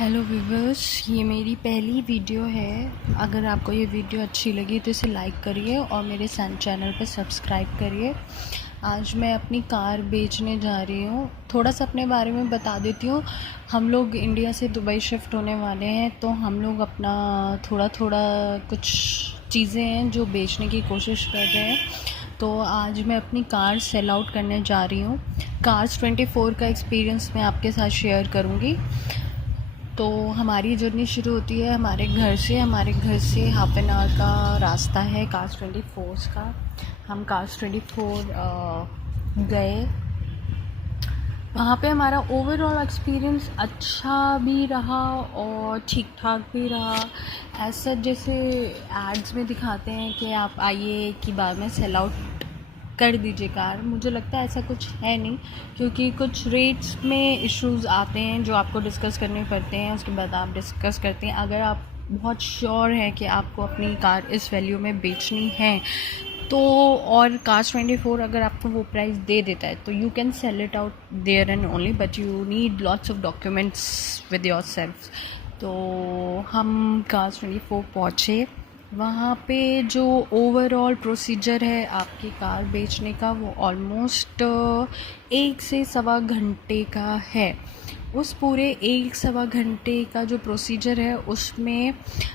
Hello viewers, ये मेरी पहली वीडियो है। अगर आपको ये वीडियो अच्छी लगी तो इसे लाइक करिए और मेरे चैनल पर सब्सक्राइब करिए। आज मैं अपनी कार बेचने जा रही हूँ। थोड़ा सा अपने बारे में बता देती हूँ। हम लोग इंडिया से दुबई शिफ्ट होने वाले हैं, तो हम लोग अपना थोड़ा थोड़ा कुछ चीज़ें हैं जो बेचने की कोशिश कर रहे हैं। तो आज मैं अपनी कार सेल आउट करने जा रही हूँ। कार्स 24 का एक्सपीरियंस मैं आपके साथ शेयर करूँगी। तो हमारी जर्नी शुरू होती है हमारे घर से हाफ एन आवर का रास्ता है कार्स 24 का। हम कार्स 24 गए। वहाँ पे हमारा ओवरऑल एक्सपीरियंस अच्छा भी रहा और ठीक ठाक भी रहा। ऐसा जैसे एड्स में दिखाते हैं कि आप आइए कि बाद में सेल आउट कर दीजिए कार, मुझे लगता है ऐसा कुछ है नहीं, क्योंकि कुछ रेट्स में इश्यूज़ आते हैं जो आपको डिस्कस करने पड़ते हैं। उसके बाद आप डिस्कस करते हैं। अगर आप बहुत श्योर हैं कि आपको अपनी कार इस वैल्यू में बेचनी है तो, और कार्स 24 अगर आपको वो प्राइस दे देता है तो you can sell it out there and only, but you need lots of documents with your self. तो हम कार्स 24 पहुँचे। वहाँ पे जो ओवरऑल प्रोसीजर है आपकी कार बेचने का, वो ऑलमोस्ट 1 से सवा घंटे का है। उस पूरे 1 सवा घंटे का जो प्रोसीजर है उसमें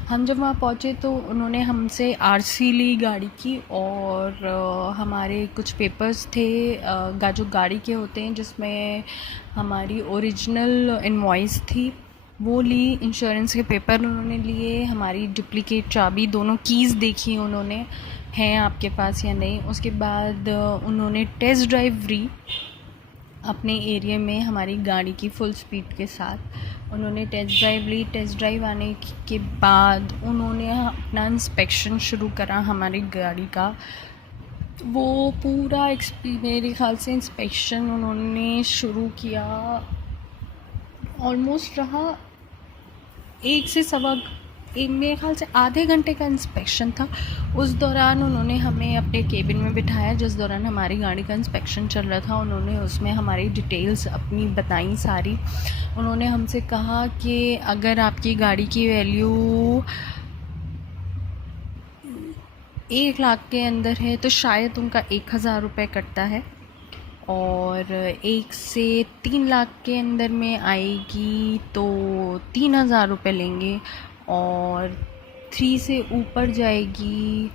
हम जब वहाँ पहुँचे तो उन्होंने हमसे आरसी ली गाड़ी की, और हमारे कुछ पेपर्स थे जो गाड़ी के होते हैं, जिसमें हमारी ओरिजिनल इनवॉइस थी वो ली। इंश्योरेंस के पेपर उन्होंने लिए। हमारी डुप्लीकेट चाबी, दोनों कीज़ देखी उन्होंने हैं आपके पास या नहीं। उसके बाद उन्होंने टेस्ट ड्राइव ली अपने एरिया में हमारी गाड़ी की फुल स्पीड के साथ। उन्होंने टेस्ट ड्राइव ली। टेस्ट ड्राइव आने के बाद उन्होंने अपना इंस्पेक्शन शुरू करा हमारी गाड़ी का। वो पूरा मेरे ख्याल से इंस्पेक्शन उन्होंने शुरू किया, ऑलमोस्ट रहा 1 से सवा मेरे ख्याल से आधे घंटे का इंस्पेक्शन था। उस दौरान उन्होंने हमें अपने केबिन में बिठाया, जिस दौरान हमारी गाड़ी का इंस्पेक्शन चल रहा था। उन्होंने उसमें हमारी डिटेल्स अपनी बताई सारी। उन्होंने हमसे कहा कि अगर आपकी गाड़ी की वैल्यू 1 लाख के अंदर है तो शायद उनका 1000 रुपये कटता है, और 1 से 3 लाख के अंदर में आएगी तो 3000 रुपये लेंगे, और 3 से ऊपर जाएगी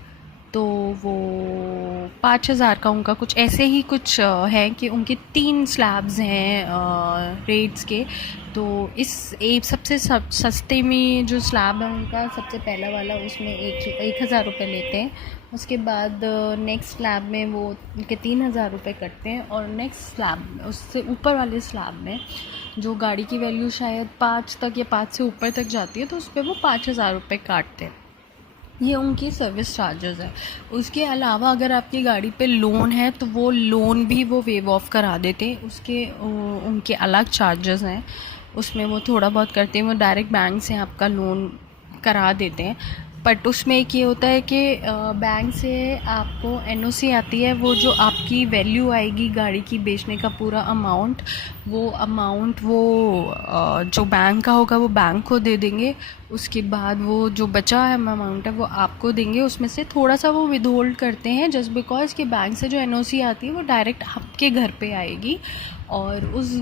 तो वो 5000 का उनका कुछ ऐसे ही कुछ है कि उनके 3 स्लैब्स हैं रेट्स के। तो इस एक सबसे सस्ते में जो स्लैब है उनका सबसे पहला वाला, उसमें 1000 रुपये लेते हैं। उसके बाद नेक्स्ट स्लैब में वो उनके 3000 रुपये कटते हैं, और नेक्स्ट स्लैब उससे ऊपर वाले स्लैब में जो गाड़ी की वैल्यू शायद 5 तक या 5 से ऊपर तक जाती है तो उस पर वो 5000 रुपये काटते हैं। ये उनकी सर्विस चार्जेस है। उसके अलावा अगर आपकी गाड़ी पे लोन है तो वो लोन भी वो वेव ऑफ करा देते हैं। उसके उनके अलग चार्जेस हैं, उसमें वो थोड़ा बहुत करते हैं। वो डायरेक्ट बैंक से आपका लोन करा देते हैं, बट उसमें एक ये होता है कि बैंक से आपको एनओसी आती है। वो जो आपकी वैल्यू आएगी गाड़ी की बेचने का पूरा अमाउंट, वो जो बैंक का होगा वो बैंक को दे देंगे। उसके बाद वो जो बचा है अमाउंट है वो आपको देंगे। उसमें से थोड़ा सा वो विदहोल्ड करते हैं, जस्ट बिकॉज कि बैंक से जो एनओसी आती है वो डायरेक्ट आपके घर पे आएगी, और उस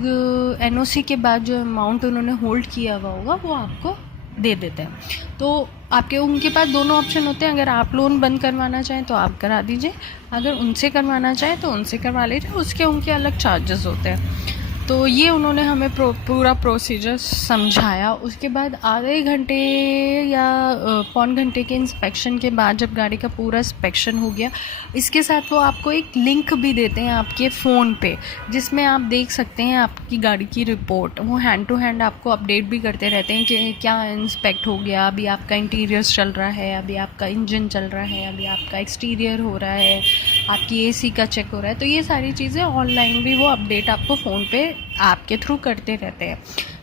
एनओसी के बाद जो अमाउंट उन्होंने होल्ड किया हुआ होगा वो आपको दे देते हैं। तो उनके पास दोनों ऑप्शन होते हैं। अगर आप लोन बंद करवाना चाहें तो आप करा दीजिए, अगर उनसे करवाना चाहें तो उनसे करवा लीजिए। उसके उनके अलग चार्जेस होते हैं। तो ये उन्होंने हमें पूरा प्रोसीजर समझाया। उसके बाद आधे घंटे या पौन घंटे के इंस्पेक्शन के बाद जब गाड़ी का पूरा इंस्पेक्शन हो गया, इसके साथ वो आपको एक लिंक भी देते हैं आपके फ़ोन पे, जिसमें आप देख सकते हैं आपकी गाड़ी की रिपोर्ट। वो हैंड टू हैंड आपको अपडेट भी करते रहते हैं कि क्या इंस्पेक्ट हो गया, अभी आपका इंटीरियर्स चल रहा है, अभी आपका इंजन चल रहा है, अभी आपका एक्सटीरियर हो रहा है, आपकी एसी का चेक हो रहा है। तो ये सारी चीज़ें ऑनलाइन भी वो अपडेट आपको फ़ोन पे ऐप के थ्रू करते रहते हैं।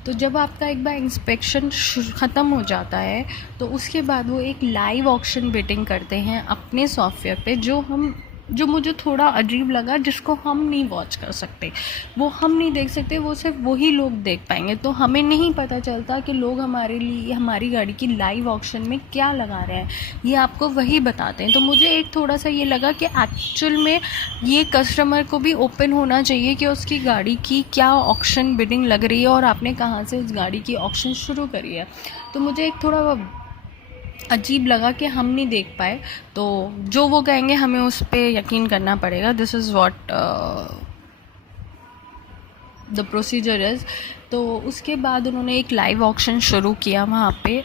तो जब आपका एक बार इंस्पेक्शन ख़त्म हो जाता है तो उसके बाद वो एक लाइव ऑक्शन बिडिंग करते हैं अपने सॉफ्टवेयर पे, जो हम जो मुझे थोड़ा अजीब लगा, जिसको हम नहीं वॉच कर सकते, वो हम नहीं देख सकते, वो सिर्फ वही लोग देख पाएंगे। तो हमें नहीं पता चलता कि लोग हमारे लिए हमारी गाड़ी की लाइव ऑक्शन में क्या लगा रहे हैं, ये आपको वही बताते हैं। तो मुझे एक थोड़ा सा ये लगा कि एक्चुअल में ये कस्टमर को भी ओपन होना चाहिए कि उसकी गाड़ी की क्या ऑक्शन बिडिंग लग रही है और आपने कहाँ से उस गाड़ी की ऑक्शन शुरू करी है। तो मुझे एक थोड़ा अजीब लगा कि हम नहीं देख पाए। तो जो वो कहेंगे हमें उस पर यकीन करना पड़ेगा। This is what the procedure is. तो उसके बाद उन्होंने एक लाइव ऑक्शन शुरू किया वहाँ पे।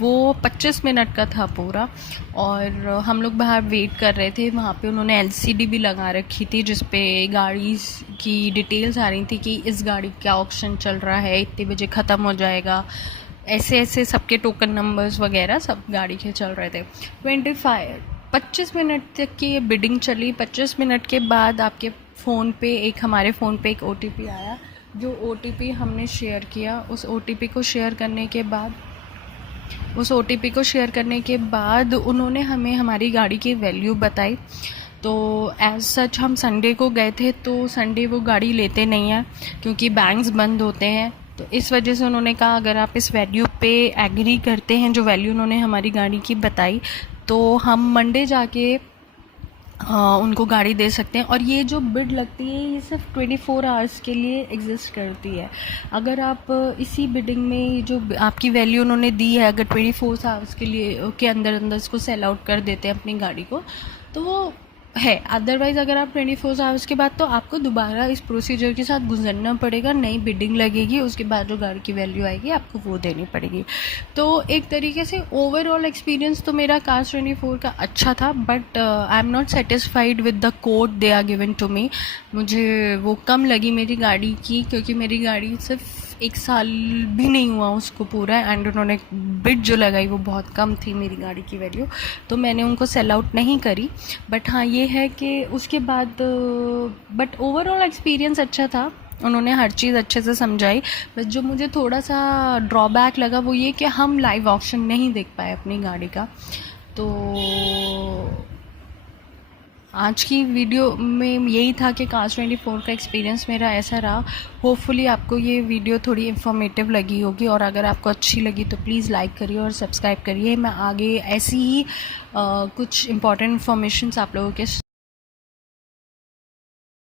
वो 25 मिनट का था पूरा, और हम लोग बाहर वेट कर रहे थे। वहाँ पे उन्होंने एलसीडी भी लगा रखी थी जिस पे गाड़ी की डिटेल्स आ रही थी कि इस गाड़ी का ऑक्शन चल रहा है, इतने बजे ख़त्म हो जाएगा, ऐसे ऐसे सबके टोकन नंबर्स वगैरह सब गाड़ी के चल रहे थे। 25 मिनट तक की ये बिडिंग चली। 25 मिनट के बाद आपके फ़ोन पे हमारे फ़ोन पे एक ओटीपी आया। जो ओटीपी हमने शेयर किया, उस ओटीपी को शेयर करने के बाद उन्होंने हमें हमारी गाड़ी की वैल्यू बताई। तो एज सच हम संडे को गए थे, तो संडे वो गाड़ी लेते नहीं हैं क्योंकि बैंक्स बंद होते हैं। तो इस वजह से उन्होंने कहा अगर आप इस वैल्यू पे एग्री करते हैं, जो वैल्यू उन्होंने हमारी गाड़ी की बताई, तो हम मंडे जाके उनको गाड़ी दे सकते हैं। और ये जो बिड लगती है ये सिर्फ 24 आवर्स के लिए एग्जिस्ट करती है। अगर आप इसी बिडिंग में जो आपकी वैल्यू उन्होंने दी है, अगर 24 आवर्स के लिए के अंदर अंदर इसको सेल आउट कर देते हैं अपनी गाड़ी को, तो वो है। अदरवाइज़ अगर आप 24 आवर्स के बाद, तो आपको दोबारा इस प्रोसीजर के साथ गुजरना पड़ेगा, नई बिडिंग लगेगी, उसके बाद जो गाड़ी की वैल्यू आएगी आपको वो देनी पड़ेगी। तो एक तरीके से ओवरऑल एक्सपीरियंस तो मेरा कार्स 24 का अच्छा था, but I am not satisfied with the code they are given to me. मुझे वो कम लगी मेरी गाड़ी की, क्योंकि मेरी गाड़ी सिर्फ 1 साल भी नहीं हुआ उसको पूरा, एंड उन्होंने बिड जो लगाई वो बहुत कम थी मेरी गाड़ी की वैल्यू, तो मैंने उनको सेल आउट नहीं करी। बट हाँ ये है कि उसके बाद बट ओवरऑल एक्सपीरियंस अच्छा था, उन्होंने हर चीज़ अच्छे से समझाई। बस जो मुझे थोड़ा सा ड्रॉबैक लगा वो ये कि हम लाइव ऑक्शन नहीं देख पाए अपनी गाड़ी का। तो आज की वीडियो में यही था कि कार्स 24 का एक्सपीरियंस मेरा ऐसा रहा। होपफुली आपको ये वीडियो थोड़ी इन्फॉर्मेटिव लगी होगी, और अगर आपको अच्छी लगी तो प्लीज़ लाइक करिए और सब्सक्राइब करिए। मैं आगे ऐसी ही कुछ इंपॉर्टेंट इन्फॉर्मेशंस आप लोगों के